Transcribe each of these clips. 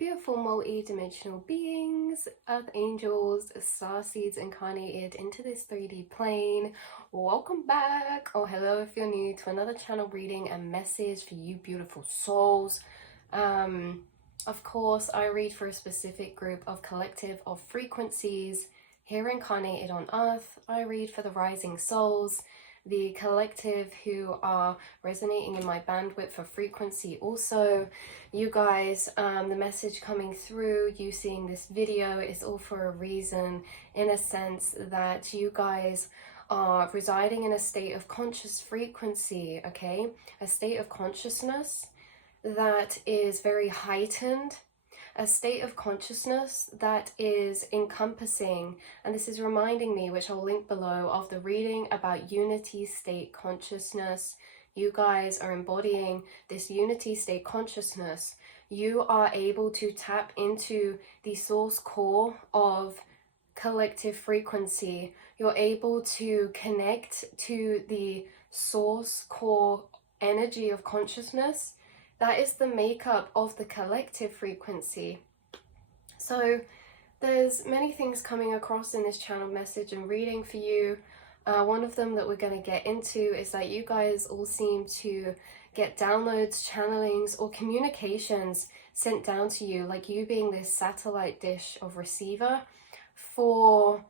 beautiful multi-dimensional beings, earth angels, star seeds incarnated into this 3D plane. Welcome back, or hello if you're new, to another channel reading and message for you beautiful souls. Of course, I read for a specific group of collective of frequencies here incarnated on earth. I read for the rising souls, the collective who are resonating in my bandwidth for frequency. Also, you guys, the message coming through, you seeing this video is all for a reason, in a sense that you guys are residing in a state of conscious frequency, okay? A state of consciousness that is very heightened, a state of consciousness that is encompassing, and this is reminding me, which I'll link below, of the reading about unity state consciousness. You guys are embodying this unity state consciousness. You are able to tap into the source core of collective frequency. You're able to connect to the source core energy of consciousness. That is the makeup of the collective frequency. So there's many things coming across in this channel message and reading for you. One of them that we're going to get into is that you guys all seem to get downloads, channelings, or communications sent down to you, like you being this satellite dish of receiver for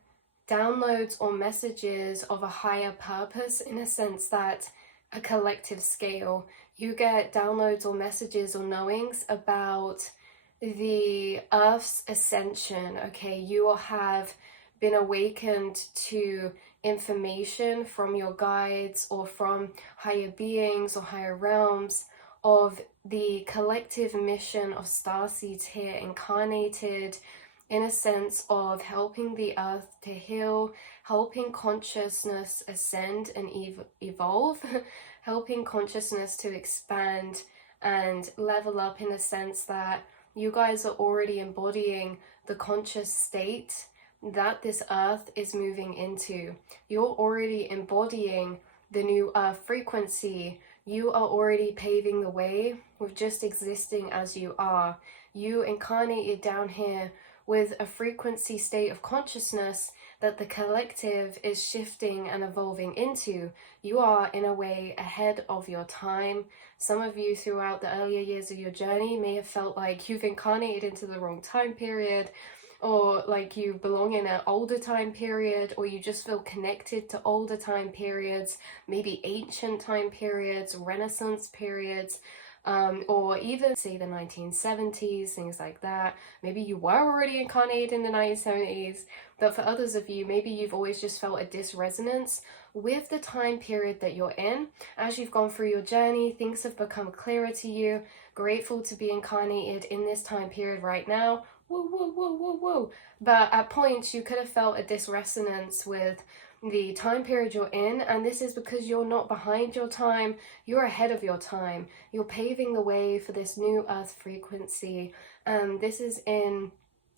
downloads or messages of a higher purpose, in a sense that a collective scale. You get downloads or messages or knowings about the Earth's ascension, okay? You have been awakened to information from your guides or from higher beings or higher realms of the collective mission of starseeds here incarnated, in a sense of helping the earth to heal, helping consciousness ascend and evolve, helping consciousness to expand and level up, in a sense that you guys are already embodying the conscious state that this earth is moving into. You're already embodying the new earth frequency. You are already paving the way with just existing as you are. You incarnated down here with a frequency state of consciousness that the collective is shifting and evolving into. You are, in a way, ahead of your time. Some of you throughout the earlier years of your journey may have felt like you've incarnated into the wrong time period, or like you belong in an older time period, or you just feel connected to older time periods, maybe ancient time periods, Renaissance periods, or even say the 1970s, things like that. Maybe you were already incarnated in the 1970s, but for others of you, maybe you've always just felt a disresonance with the time period that you're in. As you've gone through your journey, things have become clearer to you. Grateful to be incarnated in this time period right now. Woo, woo, woo, woo, woo. But at points, you could have felt a disresonance with the time period you're in, and this is because you're not behind your time, you're ahead of your time. You're paving the way for this new earth frequency, and this is in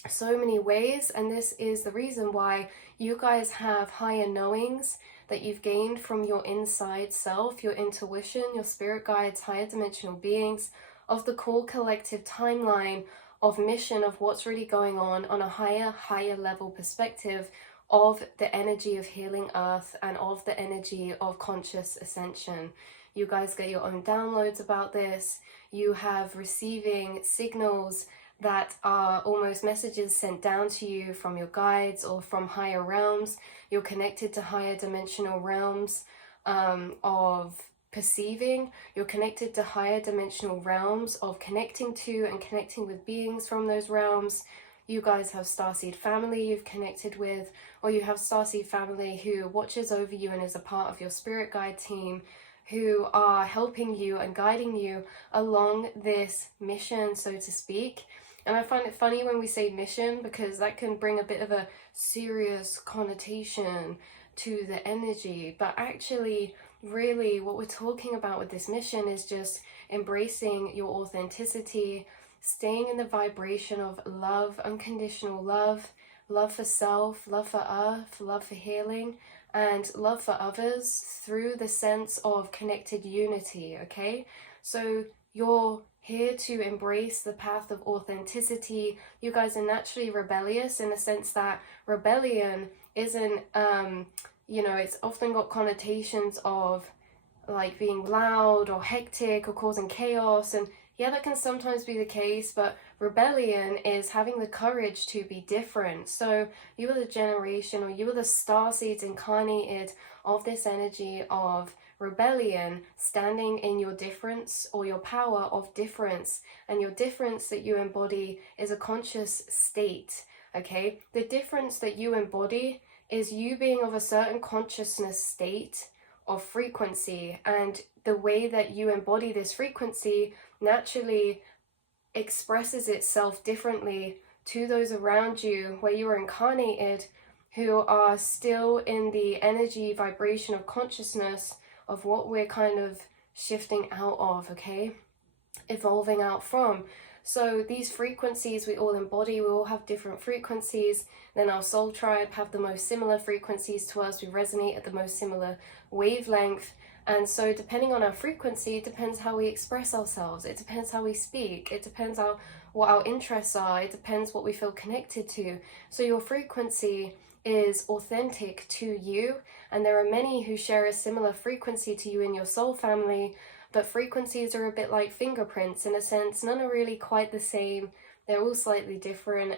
so many ways, and this is the reason why you guys have higher knowings that you've gained from your inside self, your intuition, your spirit guides, higher dimensional beings, of the core collective timeline of mission of what's really going on a higher level perspective of the energy of healing earth and of the energy of conscious ascension. You guys get your own downloads about this. You have receiving signals that are almost messages sent down to you from your guides or from higher realms. You're connected to higher dimensional realms of perceiving. You're connected to higher dimensional realms of connecting to and connecting with beings from those realms. You guys have starseed family you've connected with, or you have starseed family who watches over you and is a part of your spirit guide team, who are helping you and guiding you along this mission, so to speak. And I find it funny when we say mission, because that can bring a bit of a serious connotation to the energy, but actually really what we're talking about with this mission is just embracing your authenticity, staying in the vibration of love, unconditional love, love for self, love for earth, love for healing, and love for others through the sense of connected unity, okay? So you're here to embrace the path of authenticity. You guys are naturally rebellious in the sense that rebellion isn't, you know, it's often got connotations of like being loud or hectic or causing chaos, and yeah, that can sometimes be the case, but rebellion is having the courage to be different. So you are the generation, or you are the star seeds incarnated of this energy of rebellion, standing in your difference or your power of difference. And your difference that you embody is a conscious state, okay? The difference that you embody is you being of a certain consciousness state of frequency, and the way that you embody this frequency naturally expresses itself differently to those around you, where you are incarnated, who are still in the energy vibration of consciousness of what we're kind of shifting out of, okay, evolving out from. So these frequencies we all embody, we all have different frequencies. Then our soul tribe have the most similar frequencies to us. We resonate at the most similar wavelength. And so depending on our frequency, it depends how we express ourselves. It depends how we speak. It depends on what our interests are. It depends what we feel connected to. So your frequency is authentic to you. And there are many who share a similar frequency to you in your soul family. But frequencies are a bit like fingerprints in a sense. None are really quite the same. They're all slightly different.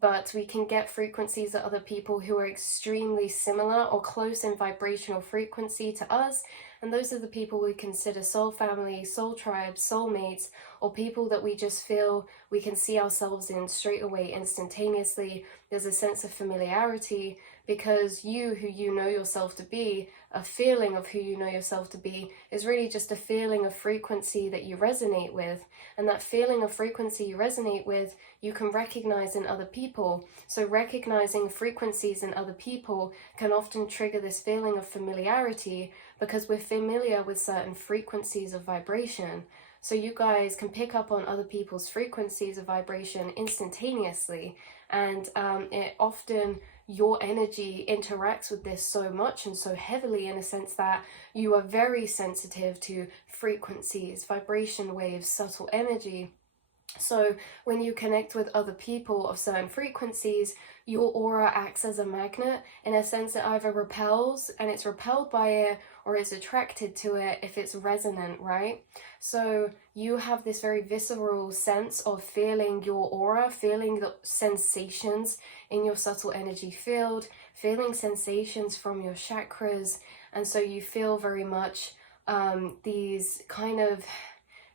But we can get frequencies of other people who are extremely similar or close in vibrational frequency to us. And those are the people we consider soul family, soul tribes, soulmates, or people that we just feel we can see ourselves in straight away, instantaneously. There's a sense of familiarity because you, who you know yourself to be, a feeling of who you know yourself to be, is really just a feeling of frequency that you resonate with. And that feeling of frequency you resonate with, you can recognize in other people. So recognizing frequencies in other people can often trigger this feeling of familiarity, because we're familiar with certain frequencies of vibration. So you guys can pick up on other people's frequencies of vibration instantaneously, and it often, your energy interacts with this so much and so heavily, in a sense that you are very sensitive to frequencies, vibration waves, subtle energy. So when you connect with other people of certain frequencies, your aura acts as a magnet, in a sense that either repels, and it's repelled by it, or is attracted to it if it's resonant, right? So you have this very visceral sense of feeling your aura, feeling the sensations in your subtle energy field, feeling sensations from your chakras. And so you feel very much these kind of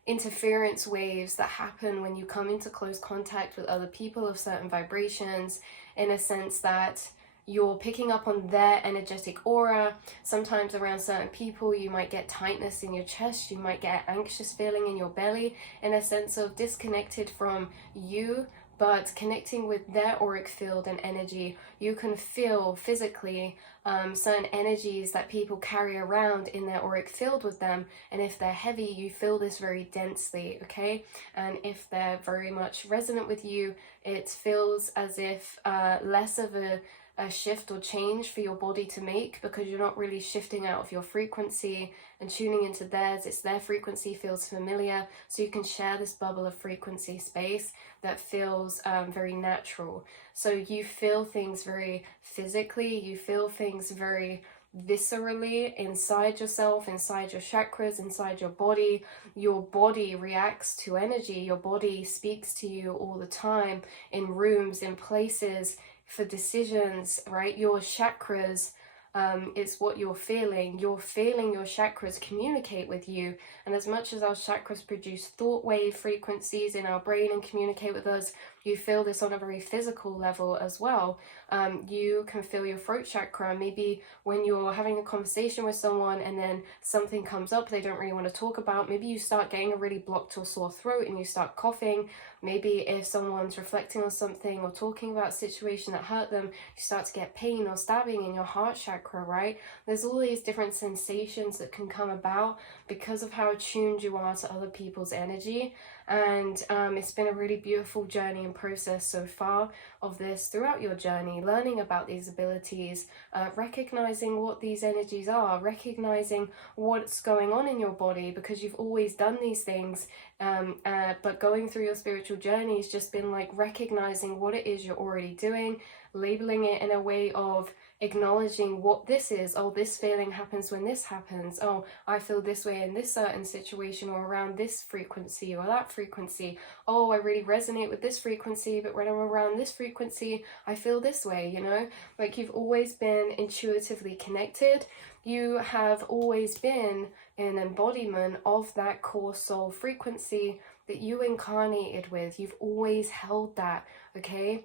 interference waves that happen when you come into close contact with other people of certain vibrations, in a sense that you're picking up on their energetic aura. Sometimes around certain people you might get tightness in your chest, you might get an anxious feeling in your belly, in a sense of disconnected from you, but connecting with their auric field and energy. You can feel physically certain energies that people carry around in their auric field with them, and if they're heavy, you feel this very densely, okay? And if they're very much resonant with you, it feels as if less of a shift or change for your body to make, because you're not really shifting out of your frequency and tuning into theirs. It's their frequency feels familiar, so you can share this bubble of frequency space that feels very natural. So you feel things very physically, you feel things very viscerally inside yourself, inside your chakras, inside your body. Your body reacts to energy. Your body speaks to you all the time, in rooms, in places, for decisions, right? Your chakras, it's what you're feeling. You're feeling your chakras communicate with you. And as much as our chakras produce thought wave frequencies in our brain and communicate with us, you feel this on a very physical level as well. You can feel your throat chakra. Maybe when you're having a conversation with someone and then something comes up they don't really want to talk about, maybe you start getting a really blocked or sore throat and you start coughing. Maybe if someone's reflecting on something or talking about a situation that hurt them, you start to get pain or stabbing in your heart chakra, right? There's all these different sensations that can come about because of how attuned you are to other people's energy. And it's been a really beautiful journey and process so far of this throughout your journey, learning about these abilities, recognizing what these energies are, recognizing what's going on in your body, because you've always done these things, but going through your spiritual journey has just been like recognizing what it is you're already doing, labeling it in a way of acknowledging what this is. Oh, this feeling happens when this happens. Oh, I feel this way in this certain situation or around this frequency or that frequency. Oh, I really resonate with this frequency, but when I'm around this frequency, I feel this way, you know? Like, you've always been intuitively connected. You have always been an embodiment of that core soul frequency that you incarnated with. You've always held that, okay?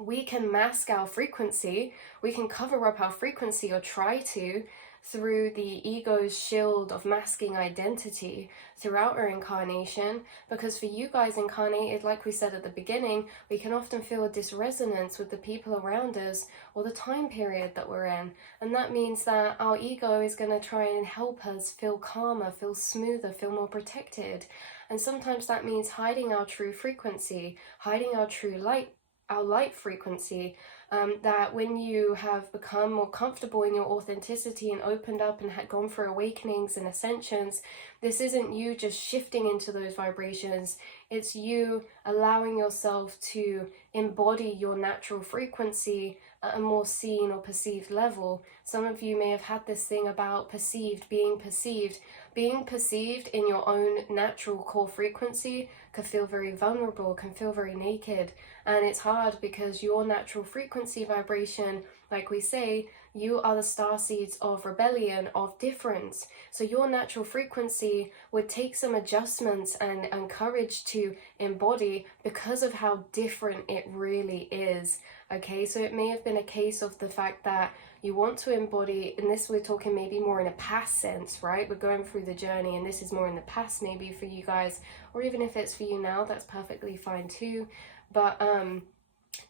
We can mask our frequency, we can cover up our frequency or try to, through the ego's shield of masking identity throughout our incarnation, because for you guys incarnated, like we said at the beginning, we can often feel a disresonance with the people around us or the time period that we're in, and that means that our ego is going to try and help us feel calmer, feel smoother, feel more protected. And sometimes that means hiding our true frequency, hiding our true light, our light frequency, that when you have become more comfortable in your authenticity and opened up and had gone through awakenings and ascensions, this isn't you just shifting into those vibrations, it's you allowing yourself to embody your natural frequency at a more seen or perceived level. Some of you may have had this thing about being perceived in your own natural core frequency can feel very vulnerable, can feel very naked. And it's hard because your natural frequency vibration, like we say, you are the star seeds of rebellion, of difference. So your natural frequency would take some adjustments and courage to embody because of how different it really is. Okay, so it may have been a case of the fact that you want to embody, and this we're talking maybe more in a past sense, right? We're going through the journey and this is more in the past maybe for you guys, or even if it's for you now, that's perfectly fine too. But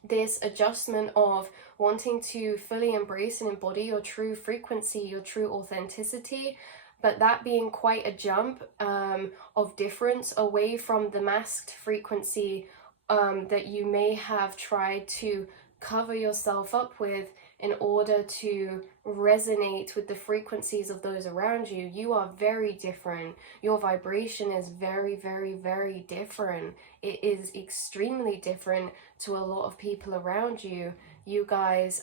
this adjustment of wanting to fully embrace and embody your true frequency, your true authenticity, but that being quite a jump of difference away from the masked frequency that you may have tried to cover yourself up with in order to resonate with the frequencies of those around you. You are very different. Your vibration is very, very, very different. It is extremely different to a lot of people around you. You guys,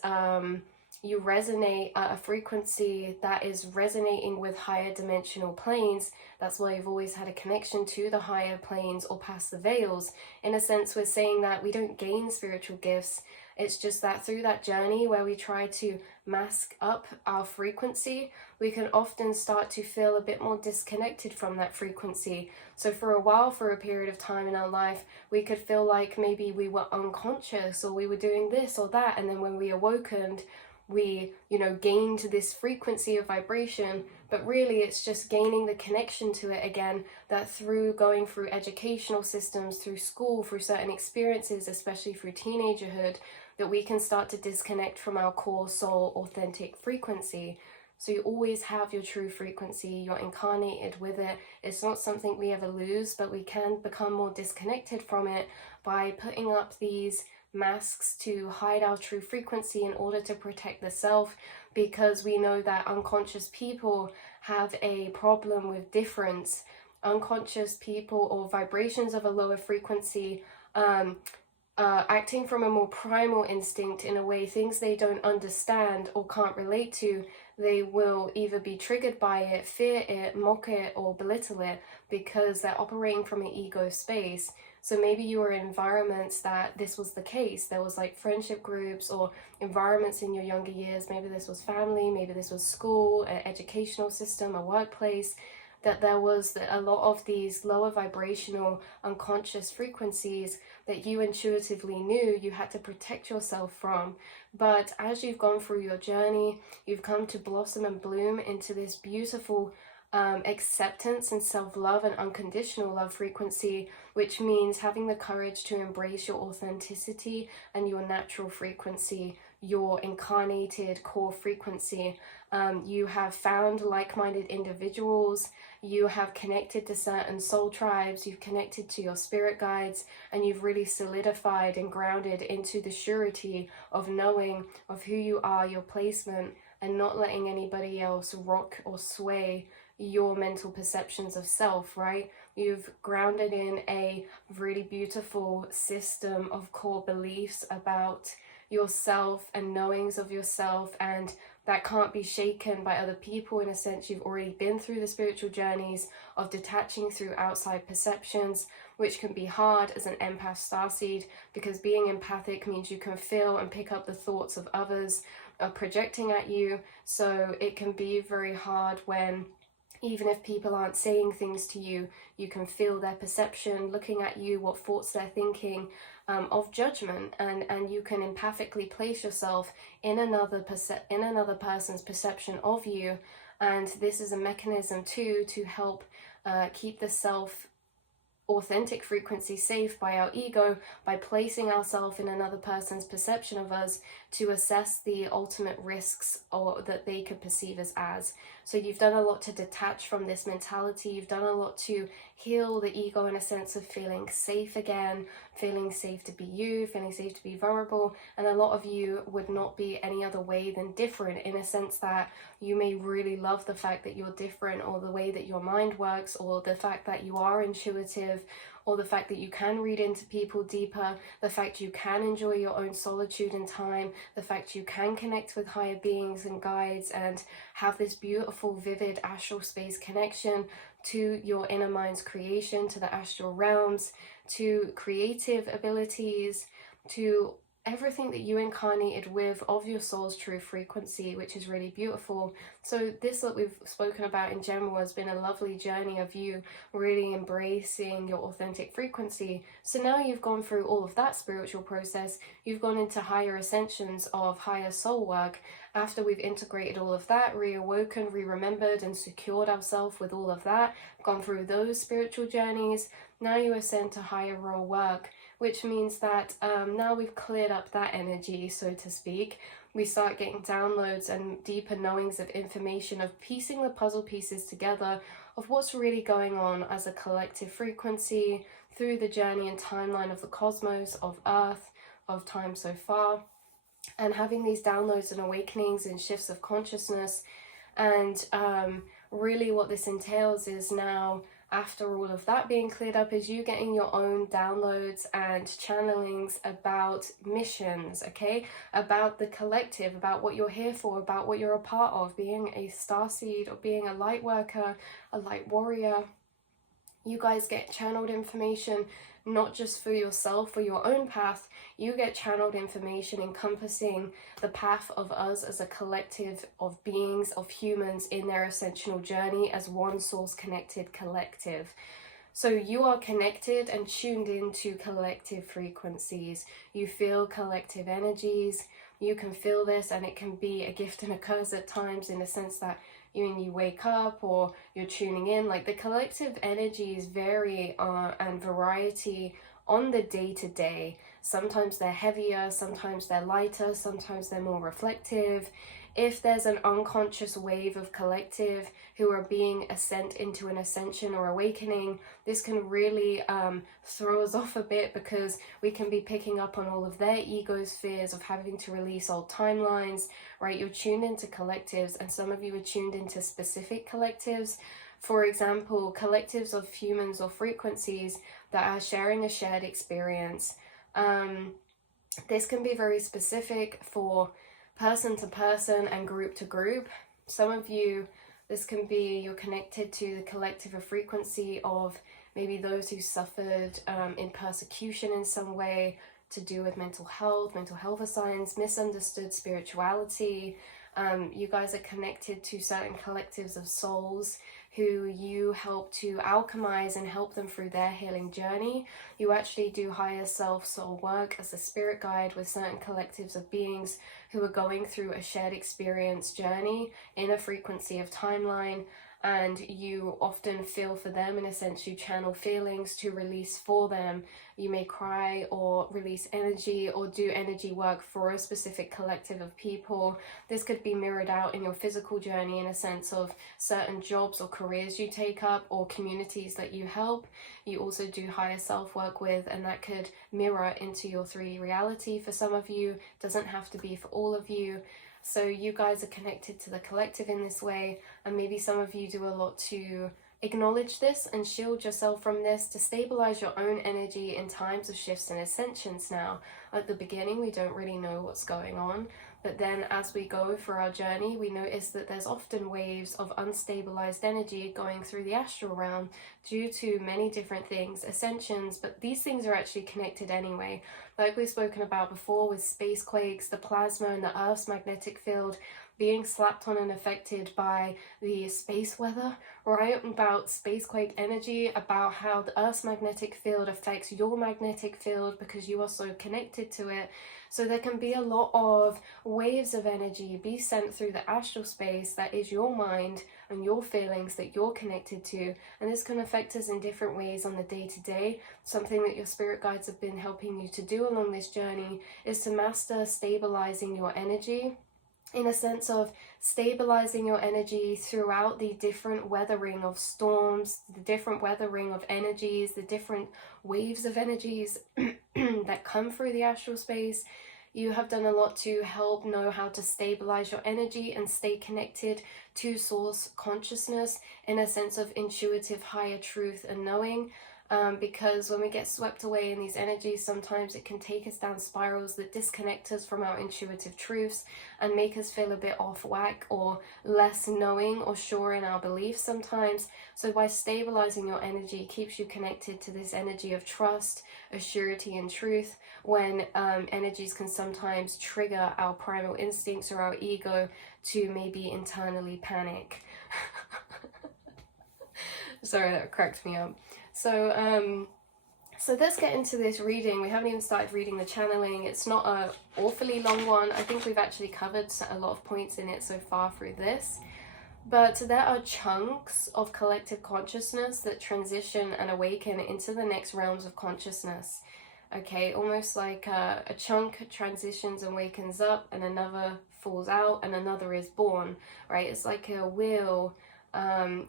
you resonate at a frequency that is resonating with higher dimensional planes. That's why you've always had a connection to the higher planes or past the veils. In a sense, we're saying that we don't gain spiritual gifts. It's just that through that journey where we try to mask up our frequency, we can often start to feel a bit more disconnected from that frequency. So for a while, for a period of time in our life, we could feel like maybe we were unconscious or we were doing this or that. And then when we awokened, we, gained this frequency of vibration, but really it's just gaining the connection to it again, that through going through educational systems, through school, through certain experiences, especially through teenagerhood, that we can start to disconnect from our core soul authentic frequency. So you always have your true frequency, you're incarnated with it. It's not something we ever lose, but we can become more disconnected from it by putting up these masks to hide our true frequency in order to protect the self, because we know that unconscious people have a problem with difference. Unconscious people or vibrations of a lower frequency acting from a more primal instinct in a way, things they don't understand or can't relate to, they will either be triggered by it, fear it, mock it, or belittle it because they're operating from an ego space. So maybe you were in environments that this was the case. There was like friendship groups or environments in your younger years. Maybe this was family, maybe this was school, an educational system, a workplace, that there was a lot of these lower vibrational unconscious frequencies that you intuitively knew you had to protect yourself from. But as you've gone through your journey, you've come to blossom and bloom into this beautiful acceptance and self-love and unconditional love frequency, which means having the courage to embrace your authenticity and your natural frequency, your incarnated core frequency. You have found like-minded individuals, you have connected to certain soul tribes, you've connected to your spirit guides, and you've really solidified and grounded into the surety of knowing of who you are, your placement, and not letting anybody else rock or sway your mental perceptions of self, right? You've grounded in a really beautiful system of core beliefs about yourself and knowings of yourself, and that can't be shaken by other people. In a sense, you've already been through the spiritual journeys of detaching through outside perceptions, which can be hard as an empath starseed, because being empathic means you can feel and pick up the thoughts of others projecting at you. So it can be very hard when, even if people aren't saying things to you, you can feel their perception looking at you, what thoughts they're thinking, of judgment, and you can empathically place yourself in another person's perception of you. And this is a mechanism too to help keep the self authentic frequency safe by our ego, by placing ourselves in another person's perception of us to assess the ultimate risks or that they could perceive us as. So you've done a lot to detach from this mentality. You've done a lot to heal the ego in a sense of feeling safe again, feeling safe to be you, feeling safe to be vulnerable. And a lot of you would not be any other way than different, in a sense that you may really love the fact that you're different, or the way that your mind works, or the fact that you are intuitive, or the fact that you can read into people deeper, the fact you can enjoy your own solitude and time, the fact you can connect with higher beings and guides and have this beautiful, vivid astral space connection to your inner mind's creation, to the astral realms, to creative abilities, to everything that you incarnated with of your soul's true frequency, which is really beautiful. So this that we've spoken about in general has been a lovely journey of you really embracing your authentic frequency. So now you've gone through all of that spiritual process, you've gone into higher ascensions of higher soul work. After we've integrated all of that, reawoken, re-remembered, and secured ourselves with all of that, gone through those spiritual journeys, now you ascend to higher raw work, which means that now we've cleared up that energy, so to speak. We start getting downloads and deeper knowings of information, of piecing the puzzle pieces together of what's really going on as a collective frequency through the journey and timeline of the cosmos, of Earth, of time so far, and having these downloads and awakenings and shifts of consciousness. And really what this entails is now, after all of that being cleared up, is you getting your own downloads and channelings about missions, okay? About the collective, about what you're here for, about what you're a part of, being a starseed or being a light worker, a light warrior. You guys get channeled information, not just for yourself, for your own path. You get channeled information encompassing the path of us as a collective of beings, of humans in their ascensional journey as one source connected collective. So you are connected and tuned into collective frequencies. You feel collective energies. You can feel this, and it can be a gift and a curse at times, in the sense that you wake up or you're tuning in. Like, the collective energies vary and variety on the day-to-day. Sometimes they're heavier, sometimes they're lighter, sometimes they're more reflective. If there's an unconscious wave of collective who are being sent into an ascension or awakening, this can really throw us off a bit, because we can be picking up on all of their ego's fears of having to release old timelines, right? You're tuned into collectives, and some of you are tuned into specific collectives. For example, collectives of humans or frequencies that are sharing a shared experience. This can be very specific for person to person and group to group. Some of you, this can be you're connected to the collective of frequency of maybe those who suffered in persecution in some way to do with mental health signs, misunderstood spirituality. You guys are connected to certain collectives of souls who you help to alchemize and help them through their healing journey. You actually do higher self soul work as a spirit guide with certain collectives of beings who are going through a shared experience journey in a frequency of timeline. and you often feel for them. In a sense, you channel feelings to release for them. You may cry or release energy or do energy work for a specific collective of people. This could be mirrored out in your physical journey, in a sense of certain jobs or careers you take up or communities that you help. You also do higher self work with, and that could mirror into your 3D reality for some of you. Doesn't have to be for all of you. So you guys are connected to the collective in this way, and maybe some of you do a lot to acknowledge this and shield yourself from this, to stabilize your own energy in times of shifts and ascensions. Now, at the beginning, we don't really know what's going on, but then as we go through our journey, we notice that there's often waves of unstabilized energy going through the astral realm due to many different things, ascensions, but these things are actually connected anyway. Like we've spoken about before with space quakes, the plasma and the Earth's magnetic field being slapped on and affected by the space weather, right? About spacequake energy, about how the Earth's magnetic field affects your magnetic field because you are so connected to it. So there can be a lot of waves of energy be sent through the astral space that is your mind and your feelings that you're connected to, and this can affect us in different ways on the day-to-day. Something that your spirit guides have been helping you to do along this journey is to master stabilizing your energy, in a sense of stabilizing your energy throughout the different weathering of storms, the different weathering of energies, the different waves of energies that come through the astral space. You have done a lot to help know how to stabilize your energy and stay connected to source consciousness, in a sense of intuitive higher truth and knowing. Because when we get swept away in these energies, sometimes it can take us down spirals that disconnect us from our intuitive truths and make us feel a bit off whack or less knowing or sure in our beliefs sometimes. So by stabilizing your energy, it keeps you connected to this energy of trust, assurity, and truth, when energies can sometimes trigger our primal instincts or our ego to maybe internally panic. Sorry, that cracked me up. So let's get into this reading. We haven't even started reading the channeling. It's not an awfully long one. I think we've actually covered a lot of points in it so far through this. But there are chunks of collective consciousness that transition and awaken into the next realms of consciousness. Okay, almost like a chunk transitions and wakens up, and another falls out, and another is born, right? It's like a wheel.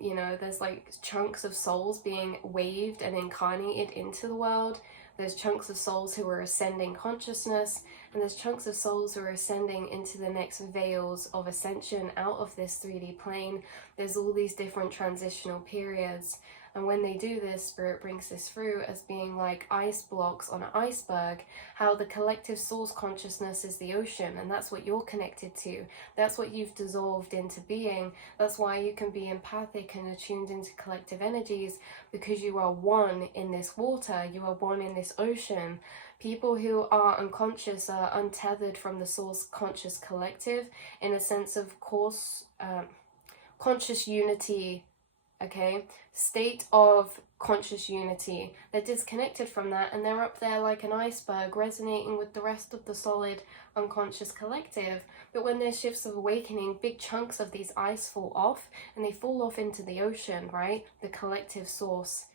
You know, there's like chunks of souls being waved and incarnated into the world. There's chunks of souls who are ascending consciousness, and there's chunks of souls who are ascending into the next veils of ascension out of this 3D plane. There's all these different transitional periods. And when they do this, Spirit brings this through as being like ice blocks on an iceberg, how the collective source consciousness is the ocean, and that's what you're connected to. That's what you've dissolved into being. That's why you can be empathic and attuned into collective energies, because you are one in this water, you are one in this ocean. People who are unconscious are untethered from the source conscious collective, in a sense of course, conscious unity. Okay, state of conscious unity. They're disconnected from that, and they're up there like an iceberg resonating with the rest of the solid unconscious collective. But when there's shifts of awakening, big chunks of these ice fall off, and they fall off into the ocean, right? The collective source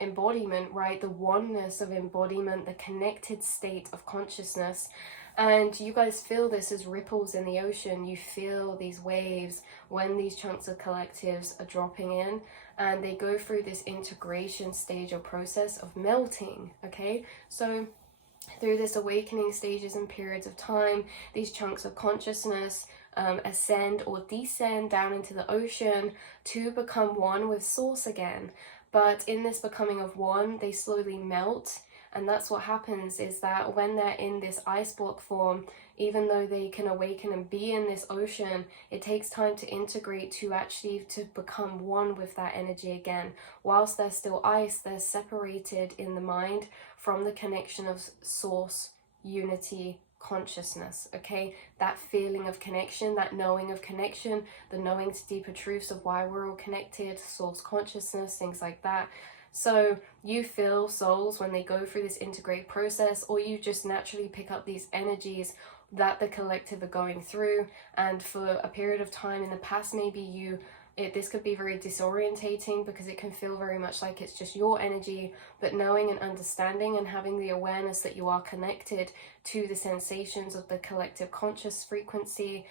embodiment, right? The oneness of embodiment, the connected state of consciousness. And you guys feel this as ripples in the ocean. You feel these waves when these chunks of collectives are dropping in, and they go through this integration stage or process of melting. Okay, so through this awakening stages and periods of time, these chunks of consciousness ascend or descend down into the ocean to become one with source again. But in this becoming of one, they slowly melt. And that's what happens, is that when they're in this ice block form, even though they can awaken and be in this ocean, it takes time to integrate to become one with that energy again. Whilst they're still ice, they're separated in the mind from the connection of source, unity, consciousness. Okay, that feeling of connection, that knowing of connection, the knowing to deeper truths of why we're all connected, source consciousness, things like that. So you feel souls when they go through this integrate process, or you just naturally pick up these energies that the collective are going through. And for a period of time in the past, maybe you This could be very disorientating because it can feel very much like it's just your energy, but knowing and understanding and having the awareness that you are connected to the sensations of the collective conscious frequency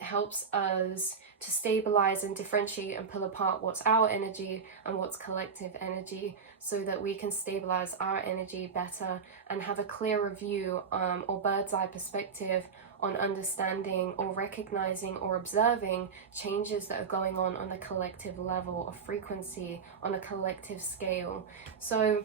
helps us to stabilize and differentiate and pull apart what's our energy and what's collective energy, so that we can stabilize our energy better and have a clearer view or bird's eye perspective on understanding or recognizing or observing changes that are going on a collective level of frequency, on a collective scale. So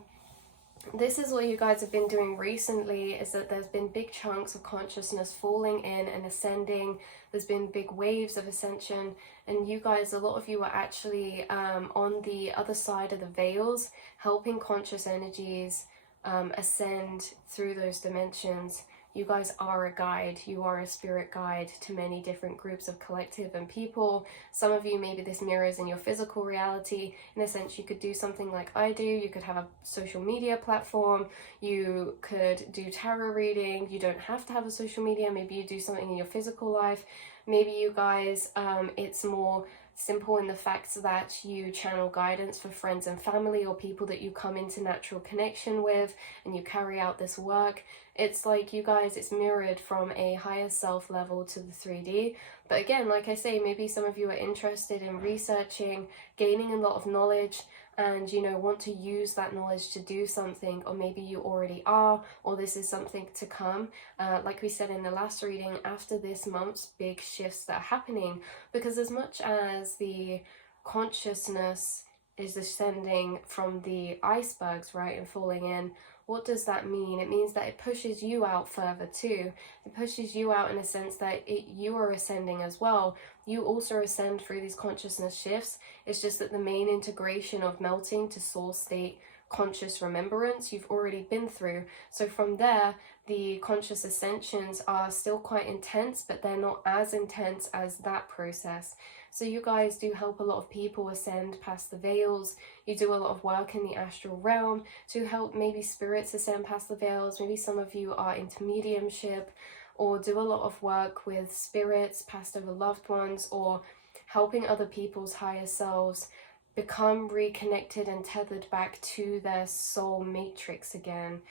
this is what you guys have been doing recently, is that there's been big chunks of consciousness falling in and ascending. There's been big waves of ascension, and you guys, a lot of you are actually on the other side of the veils, helping conscious energies ascend through those dimensions. You guys are a guide. You are a spirit guide to many different groups of collective and people. Some of you, maybe this mirrors in your physical reality. In a sense, you could do something like I do. You could have a social media platform. You could do tarot reading. You don't have to have a social media. Maybe you do something in your physical life. Maybe you guys, it's more simple in the fact that you channel guidance for friends and family or people that you come into natural connection with, and you carry out this work. It's like you guys, it's mirrored from a higher self level to the 3D. But again, like I say, maybe some of you are interested in researching, gaining a lot of knowledge, and you know, want to use that knowledge to do something, or maybe you already are, or this is something to come. Like we said in the last reading, after this month's big shifts that are happening, because as much as the consciousness is ascending from the icebergs, right, and falling in, what does that mean? It means that it pushes you out further too. It pushes you out in a sense that you are ascending as well. You also ascend through these consciousness shifts. It's just that the main integration of melting to soul state conscious remembrance you've already been through. So from there, the conscious ascensions are still quite intense, but they're not as intense as that process. So you guys do help a lot of people ascend past the veils. You do a lot of work in the astral realm to help maybe spirits ascend past the veils. Maybe some of you are into mediumship, or do a lot of work with spirits, passed over loved ones, or helping other people's higher selves become reconnected and tethered back to their soul matrix again.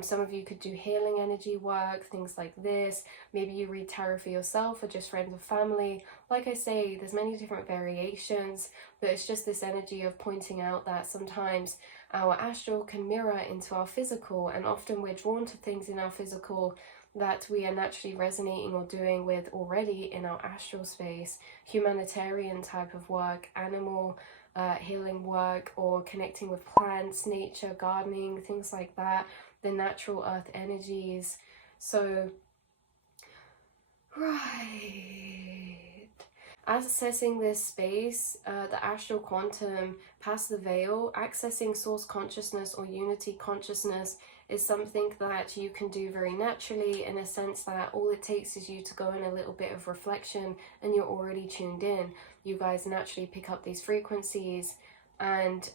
Some of you could do healing energy work, things like this. Maybe you read tarot for yourself or just friends or family. Like I say, there's many different variations, but it's just this energy of pointing out that sometimes our astral can mirror into our physical, and often we're drawn to things in our physical that we are naturally resonating or doing with already in our astral space. Humanitarian type of work, animal healing work, or connecting with plants, nature, gardening, things like that, the natural earth energies. So, right. Accessing this space, the astral quantum, past the veil, accessing source consciousness or unity consciousness is something that you can do very naturally, in a sense that all it takes is you to go in a little bit of reflection and you're already tuned in. You guys naturally pick up these frequencies, and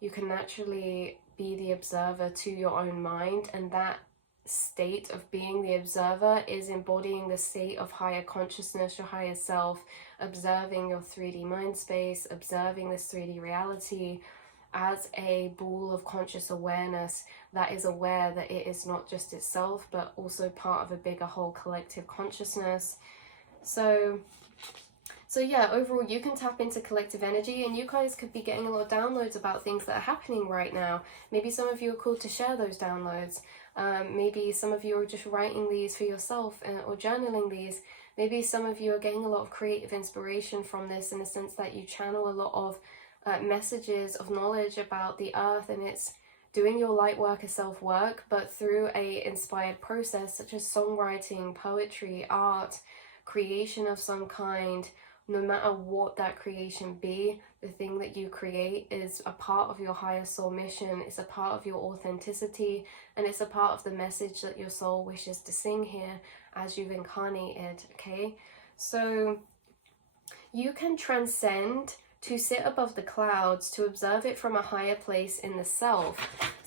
you can naturally be the observer to your own mind, and that state of being the observer is embodying the state of higher consciousness, your higher self, observing your 3D mind space, observing this 3D reality as a ball of conscious awareness that is aware that it is not just itself, but also part of a bigger whole collective consciousness. So yeah, overall you can tap into collective energy, and you guys could be getting a lot of downloads about things that are happening right now. Maybe some of you are called to share those downloads. Maybe some of you are just writing these for yourself or journaling these. Maybe some of you are getting a lot of creative inspiration from this, in the sense that you channel a lot of messages of knowledge about the earth, and it's doing your light work as self-work, but through a inspired process such as songwriting, poetry, art, creation of some kind. No matter what that creation be, the thing that you create is a part of your higher soul mission, it's a part of your authenticity, and it's a part of the message that your soul wishes to sing here as you've incarnated, okay? So you can transcend to sit above the clouds, to observe it from a higher place in the self.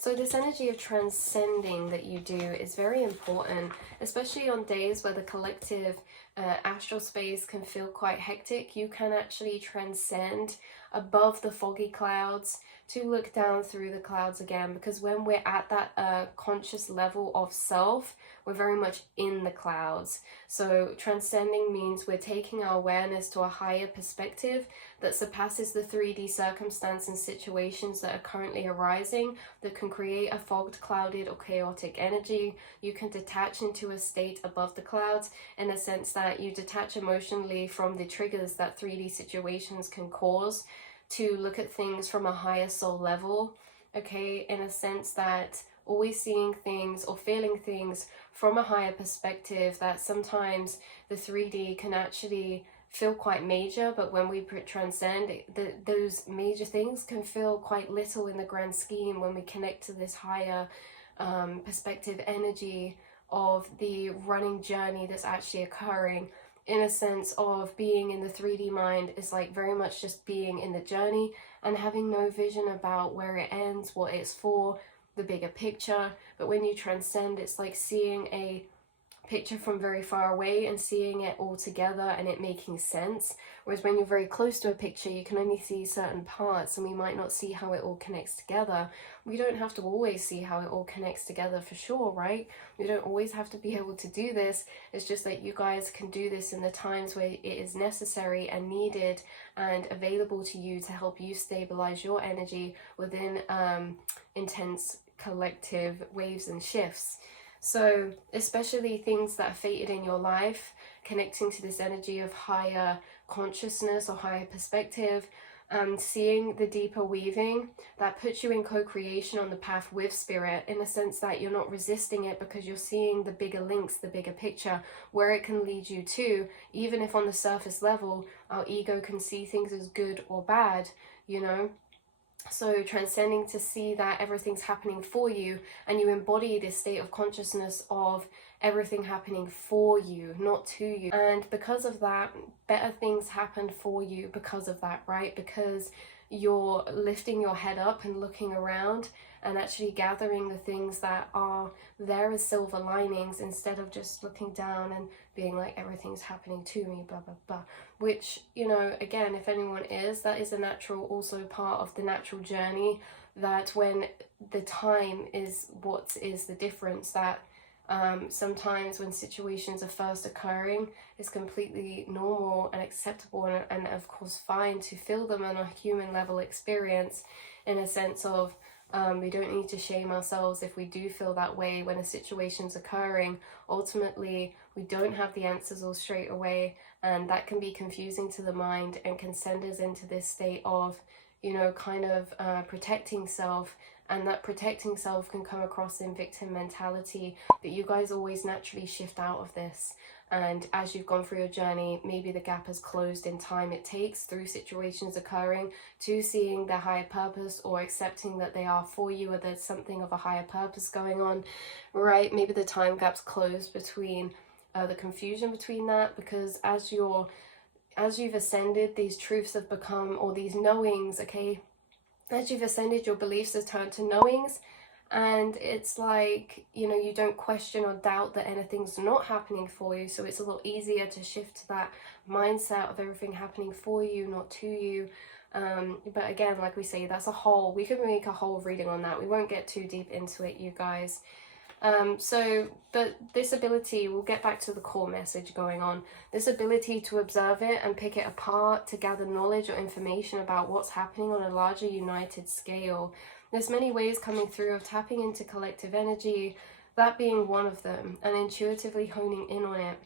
So this energy of transcending that you do is very important, especially on days where the collective astral space can feel quite hectic. You can actually transcend above the foggy clouds to look down through the clouds again, because when we're at that conscious level of self, we're very much in the clouds. So transcending means we're taking our awareness to a higher perspective that surpasses the 3D circumstance and situations that are currently arising, that can create a fogged, clouded, or chaotic energy. You can detach into a state above the clouds, in a sense that you detach emotionally from the triggers that 3D situations can cause, to look at things from a higher soul level, okay, in a sense that always seeing things or feeling things from a higher perspective, that sometimes the 3D can actually feel quite major, but when we transcend, those major things can feel quite little in the grand scheme when we connect to this higher perspective energy of the running journey that's actually occurring. In a sense of being in the 3D mind is like very much just being in the journey and having no vision about where it ends, what it's for, the bigger picture. But when you transcend, it's like seeing a picture from very far away and seeing it all together and it making sense. Whereas when you're very close to a picture, you can only see certain parts and we might not see how it all connects together. We don't have to always see how it all connects together for sure, right? We don't always have to be able to do this. It's just that you guys can do this in the times where it is necessary and needed and available to you to help you stabilize your energy within intense collective waves and shifts. So especially things that are fated in your life, connecting to this energy of higher consciousness or higher perspective, and seeing the deeper weaving, that puts you in co-creation on the path with spirit, in a sense that you're not resisting it because you're seeing the bigger links, the bigger picture, where it can lead you to, even if on the surface level our ego can see things as good or bad, you know. So transcending to see that everything's happening for you, and you embody this state of consciousness of everything happening for you, not to you. And because of that, better things happen for you because of that, right? Because you're lifting your head up and looking around and actually gathering the things that are there as silver linings, instead of just looking down and being like, everything's happening to me, blah, blah, blah. Which, you know, again, if anyone is, that is a natural, also part of the natural journey, that when the time is what is the difference, that sometimes when situations are first occurring, it's completely normal and acceptable and of course fine to feel them on a human level experience, in a sense of we don't need to shame ourselves if we do feel that way when a situation's occurring. Ultimately, we don't have the answers all straight away, and that can be confusing to the mind and can send us into this state of, you know, kind of protecting self. And that protecting self can come across in victim mentality, but you guys always naturally shift out of this. And as you've gone through your journey, maybe the gap has closed in time it takes through situations occurring to seeing their higher purpose, or accepting that they are for you, or there's something of a higher purpose going on, right? Maybe the time gap's closed between the confusion between that, because as you've ascended, these truths have become, or these knowings, okay, as you've ascended, your beliefs have turned to knowings, and it's like, you know, you don't question or doubt that anything's not happening for you, so it's a little easier to shift to that mindset of everything happening for you, not to you. But again, like we say, that's we could make a whole reading on that. We won't get too deep into it, you guys. But this ability, we'll get back to the core message going on, this ability to observe it and pick it apart, to gather knowledge or information about what's happening on a larger united scale. There's many ways coming through of tapping into collective energy, that being one of them, and intuitively honing in on it.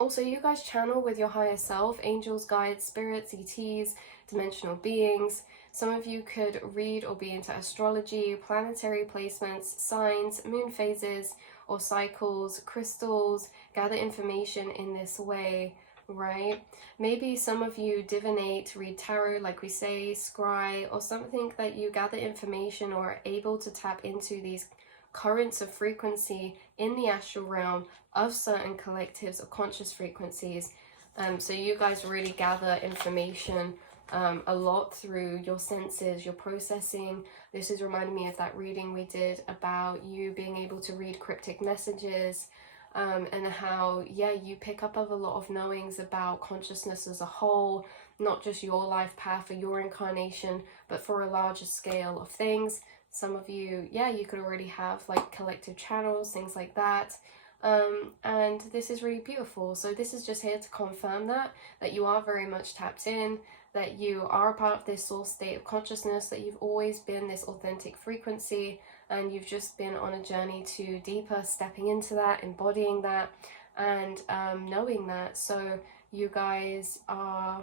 Also, you guys channel with your higher self, angels, guides, spirits, ETs, dimensional beings. Some of you could read or be into astrology, planetary placements, signs, moon phases or cycles, crystals, gather information in this way, right? Maybe some of you divinate, read tarot, like we say, scry, or something that you gather information or are able to tap into these currents of frequency in the astral realm of certain collectives or conscious frequencies. So you guys really gather information a lot through your senses, your processing. This is reminding me of that reading we did about you being able to read cryptic messages, and how, yeah, you pick up of a lot of knowings about consciousness as a whole, not just your life path or your incarnation, but for a larger scale of things. Some of you, yeah, you could already have like collective channels, things like that. And this is really beautiful. So this is just here to confirm that you are very much tapped in, that you are a part of this source state of consciousness, that you've always been this authentic frequency, and you've just been on a journey to deeper, stepping into that, embodying that, and knowing that. So you guys are,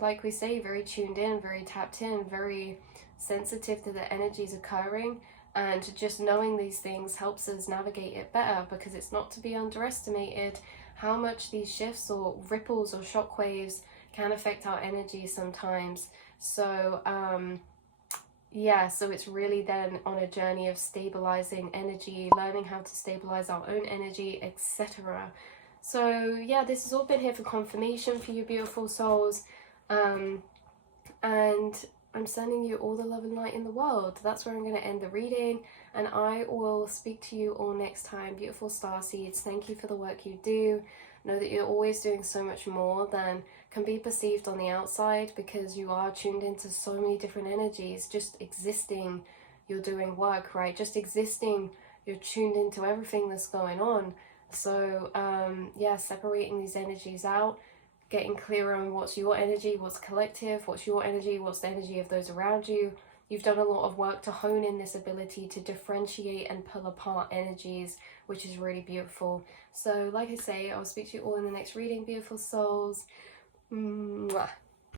like we say, very tuned in, very tapped in, very sensitive to the energies occurring, and just knowing these things helps us navigate it better, because it's not to be underestimated how much these shifts or ripples or shockwaves can affect our energy sometimes. So yeah, so it's really then on a journey of stabilizing energy, learning how to stabilize our own energy, etc. So yeah, this has all been here for confirmation for you beautiful souls, and I'm sending you all the love and light in the world. That's where I'm going to end the reading, and I will speak to you all next time. Beautiful starseeds, thank you for the work you do. Know that you're always doing so much more than can be perceived on the outside, because you are tuned into so many different energies. Just existing, you're doing work, right? Just existing, you're tuned into everything that's going on. So yeah, separating these energies out, getting clearer on what's your energy, what's collective, what's your energy, what's the energy of those around you. You've done a lot of work to hone in this ability to differentiate and pull apart energies, which is really beautiful. So like I say, I'll speak to you all in the next reading, beautiful souls. Mwah.